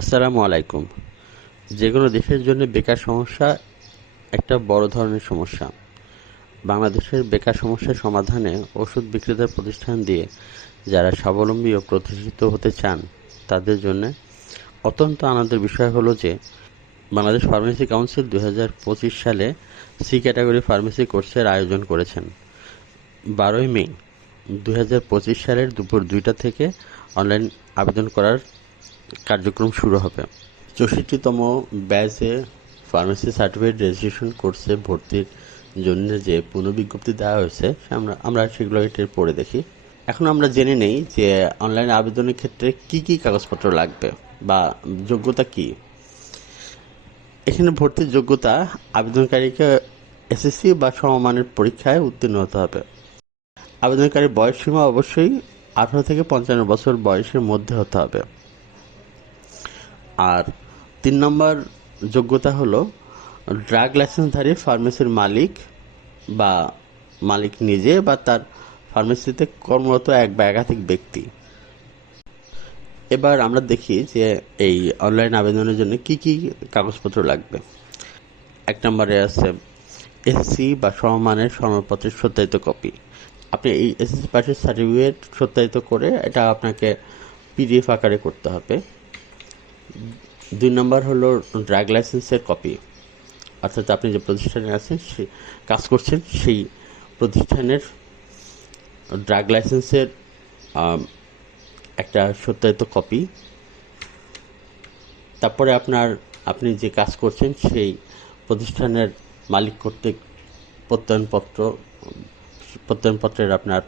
আসসালামু আলাইকুম। যে কোনো দেশের জন্য বেকার সমস্যা একটা বড় ধরনের সমস্যা। বাংলাদেশের বেকার সমস্যার সমাধানে ওষুধ বিক্রেতার প্রতিষ্ঠান দিয়ে যারা স্বাবলম্বী ও প্রতিষ্ঠিত হতে চান, তাদের জন্য অত্যন্ত আনন্দের বিষয় হলো যে, বাংলাদেশ ফার্মেসি কাউন্সিল দু হাজার পঁচিশ সালে সি ক্যাটাগরি ফার্মেসি কোর্সের আয়োজন করেছেন। বারোই মে দু হাজার পঁচিশ সালের দুপুর দুইটা থেকে অনলাইন আবেদন করার কার্যক্রম শুরু হবে। চৌষট্টিতম ব্যাচে ফার্মেসি সার্টিফিকেট রেজিস্ট্রেশন কোর্সে ভর্তির জন্য যে পুনঃবিজ্ঞপ্তি দেওয়া হয়েছে আমরা আমরা সেগুলো একটু পড়ে দেখি। এখন আমরা জেনে নেই যে অনলাইন আবেদনের ক্ষেত্রে কি কি কাগজপত্র লাগবে বা যোগ্যতা কি। এখানে ভর্তির যোগ্যতা আবেদনকারীকে এসএসসি বা সমমানের পরীক্ষায় উত্তীর্ণ হতে হবে। আবেদনকারীর বয়স সীমা অবশ্যই আঠারো থেকে পঞ্চান্ন বছর বয়সের মধ্যে হতে হবে। আর তিন নম্বর যোগ্যতা হলো ড্রাগ লাইসেন্সধারী ফার্মেসির মালিক বা মালিক নিজে বা তার ফার্মেসিতে কর্মরত এক বা একাধিক ব্যক্তি। এবার আমরা দেখি যে এই অনলাইন আবেদনের জন্য কি কি কাগজপত্র লাগবে। এক নম্বরে আছে এসসি বা সমমানের সনদপত্রের সত্যায়িত কপি। আপনি এই এসএসসি পাশের সার্টিফিকেট সত্যায়িত করে এটা আপনাকে পিডিএফ আকারে করতে হবে। দুই নম্বর হলো ড্রাগ লাইসেন্সের কপি অর্থাৎ আপনি যে প্রতিষ্ঠানে আছেন, সে কাজ করছেন, সেই প্রতিষ্ঠানের ড্রাগ লাইসেন্সের একটা সত্যায়িত কপি তারপরে আপনার, আপনি যে কাজ করছেন, সেই প্রতিষ্ঠানের মালিক কর্তৃক প্রত্যয়নপত্র, প্রত্যয়নপত্রের আপনার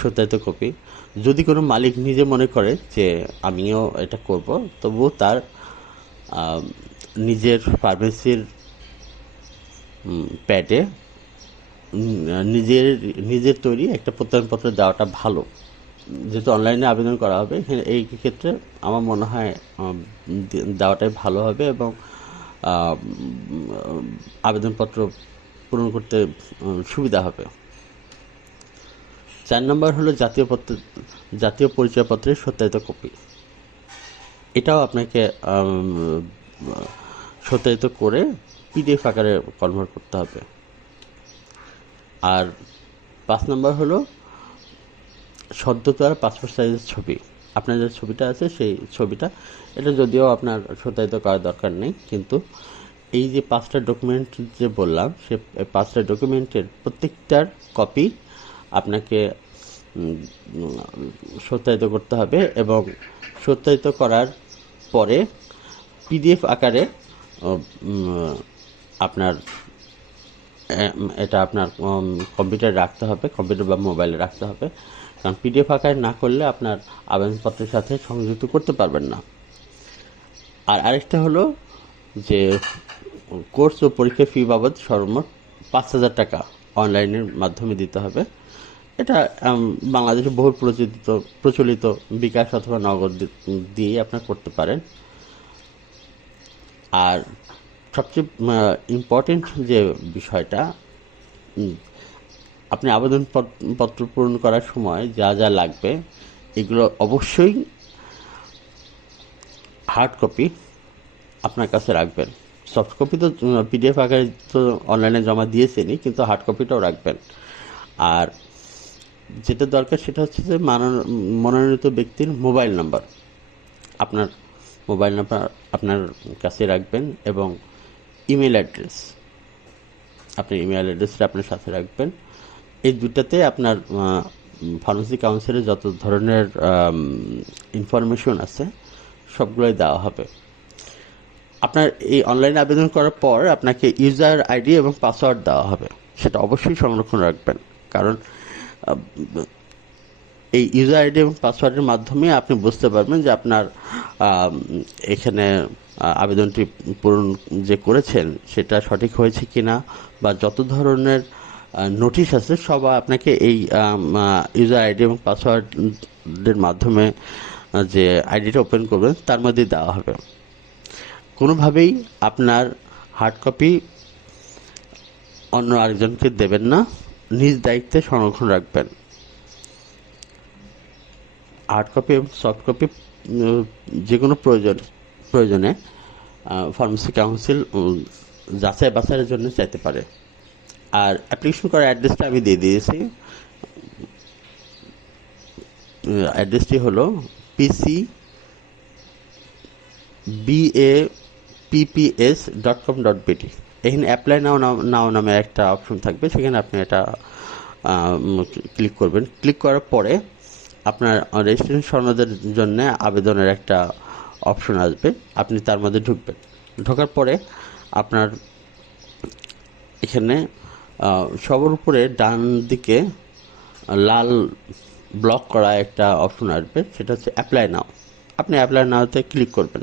সত্যায়িত কপি যদি কোনো মালিক নিজে মনে করে যে আমিও এটা করব, তবুও তার নিজের ফার্মেসির প্যাডে নিজের নিজের তৈরি একটা প্রত্যয়নপত্র দেওয়াটা ভালো। যেহেতু অনলাইনে আবেদন করা হবে এই ক্ষেত্রে আমার মনে হয় দেওয়াটাই ভালো হবে এবং আবেদনপত্র পূরণ করতে সুবিধা হবে। চার নম্বর হলো জাতীয় পত্র, জাতীয় পরিচয়পত্রের সত্যায়িত কপি। এটাও আপনাকে সত্যায়িত করে পিডিএফ আকারে কনভার্ট করতে হবে। আর পাঁচ নম্বর হলো সদ্যতার পাসপোর্ট সাইজের ছবি। আপনার যে ছবিটা আছে, সেই ছবিটা, এটা যদিও আপনার সত্যায়িত করার দরকার নেই, কিন্তু এই যে পাঁচটা ডকুমেন্ট যে বললাম, সে পাঁচটা ডকুমেন্টের প্রত্যেকটার কপি আপনাকে সত্যায়িত করতে হবে এবং সত্যায়িত করার পরে পিডিএফ আকারে আপনার এটা আপনার কম্পিউটারে রাখতে হবে, কম্পিউটার বা মোবাইলে রাখতে হবে। কারণ পিডিএফ আকারে না করলে আপনার আবেদনপত্রের সাথে সংযুক্ত করতে পারবেন না। আর আরেকটা হলো যে, কোর্স ও পরীক্ষা ফি বাবদ সর্বমোট পাঁচ হাজার টাকা অনলাইনের মাধ্যমে দিতে হবে। এটা বাংলাদেশে বহুল প্রচলিত প্রচলিত বিকাশ অথবা নগদ দিয়ে আপনার করতে পারেন। আর সবচেয়ে ইম্পর্টেন্ট যে বিষয়টা আপনি আবেদন পত্র পূরণ করার সময় যা যা লাগবে, এগুলো অবশ্যই হার্ড কপি আপনার কাছে রাখবেন। সফট কপি তো পিডিএফ আকারে তো অনলাইনে জমা দিয়েছেনই, কিন্তু হার্ড কপিটাও রাখবেন। আর যেটা দরকার সেটা হচ্ছে যে মানো- মনোনীত ব্যক্তির মোবাইল নাম্বার। আপনার মোবাইল নাম্বার আপনার কাছে রাখবেন এবং ইমেল অ্যাড্রেস। আপনি ইমেল অ্যাড্রেসটা আপনার সাথে রাখবেন। এই দুটাতে আপনার ফার্মেসি কাউন্সিলে যত ধরনের ইনফরমেশন আছে, সবগুলোই দেওয়া হবে। আপনার এই অনলাইন আবেদন করার পর আপনাকে ইউজার আইডি এবং পাসওয়ার্ড দেওয়া হবে। সেটা অবশ্যই সংরক্ষণ রাখবেন। কারণ এই ইউজার আইডি এবং পাসওয়ার্ডের মাধ্যমে আপনি বুঝতে পারবেন যে আপনার এখানে আবেদনটি পূরণ যে করেছেন সেটা সঠিক হয়েছে কিনা বা যত ধরনের নোটিশ আছে সব আপনাকে এই ইউজার আইডি এবং পাসওয়ার্ডের মাধ্যমে যে আইডিটা ওপেন করবেন তার মধ্যে দেওয়া হবে। কোনোভাবেই আপনার হার্ড কপি অন্য আরেকজনকে দেবেন না। নিজ দায়িত্বে সংরক্ষণ রাখবেন। হার্ড কপি এবং সফট কপি যে কোনো প্রয়োজন, প্রয়োজনে ফার্মেসি কাউন্সিল যাচাই বাছাইয়ের জন্য চাইতে পারে। আর অ্যাপ্লিকেশন করার অ্যাড্রেসটা আমি দিয়ে দিয়েছি। অ্যাড্রেসটি হলো PC BA PPS dot com dot BD এখানে অ্যাপ্লাই নাও নাও নামে একটা অপশন থাকবে, সেখানে আপনি এটা ক্লিক করবেন। ক্লিক করার পরে আপনার রেজিস্ট্রেশন সনদের জন্য আবেদনের একটা অপশন আসবে, আপনি তার মধ্যে ঢুকবেন। ঢোকার পরে আপনার এখানে সবার উপরে ডান দিকে লাল ব্লক করা একটা অপশন আসবে, সেটা হচ্ছে অ্যাপ্লাই নাও আপনি অ্যাপ্লাই নাওতে ক্লিক করবেন।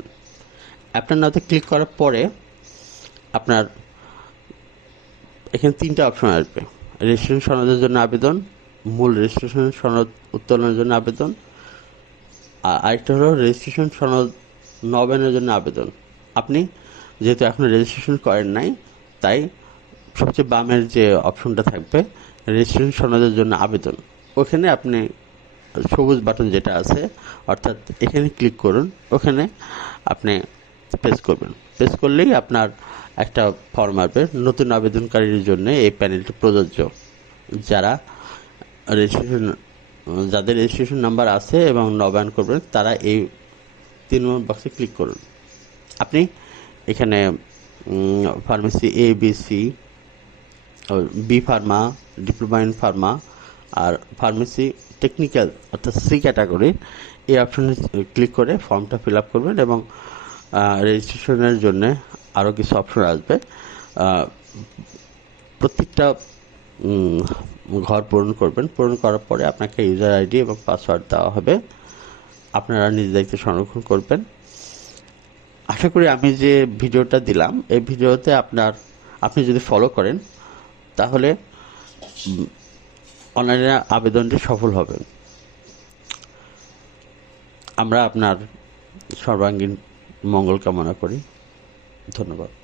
অ্যাপ্লাই নাওতে ক্লিক করার পরে আপনার এখানে তিনটা অপশন আসবে। রেজিস্ট্রেশন সনদের জন্য আবেদন, মূল রেজিস্ট্রেশন সনদ উত্তোলনের জন্য আবেদন, আর আরেকটা হলো রেজিস্ট্রেশন সনদ নবায়নের জন্য আবেদন। আপনি যেহেতু এখন রেজিস্ট্রেশন করেন নাই, তাই সবচেয়ে বামের যে অপশনটা থাকবে রেজিস্ট্রেশন সনদের জন্য আবেদন। ওখানে আপনি সবুজ বাটন যেটা আছে, অর্থাৎ এখানে ক্লিক করুন, ওখানে আপনি প্রেস করবেন। প্রেস করলেই আপনার একটা ফর্ম আসবে। নতুন আবেদনকারীর জন্য এই প্যানেলটি প্রযোজ্য। যারা রেজিস্ট্রেশন যাদের রেজিস্ট্রেশন নাম্বার আছে এবং নবায়ন করবেন, তারা এই তিন নম্বর বক্সে ক্লিক করুন। আপনি এখানে pharmacy A B C B pharma diploma in pharma R pharmacy technical অর্থাৎ সি ক্যাটাগরি এই অপশনে ক্লিক করে ফর্মটা ফিল আপ করবেন এবং রেজিস্ট্রেশনের জন্য আরও কিছু অপশন আসবে। প্রত্যেকটা ঘর পূরণ করবেন। পূরণ করার পরে আপনাকে ইউজার আইডি এবং পাসওয়ার্ড দেওয়া হবে। আপনারা নিজ দায়িত্বে সংরক্ষণ করবেন। আশা করি আমি যে ভিডিওটা দিলাম, এই ভিডিওতে আপনার, আপনি যদি ফলো করেন, তাহলে অনলাইনে আবেদনটি সফল হবে। আমরা আপনার সর্বাঙ্গীন মঙ্গল কামনা করি। ধন্যবাদ।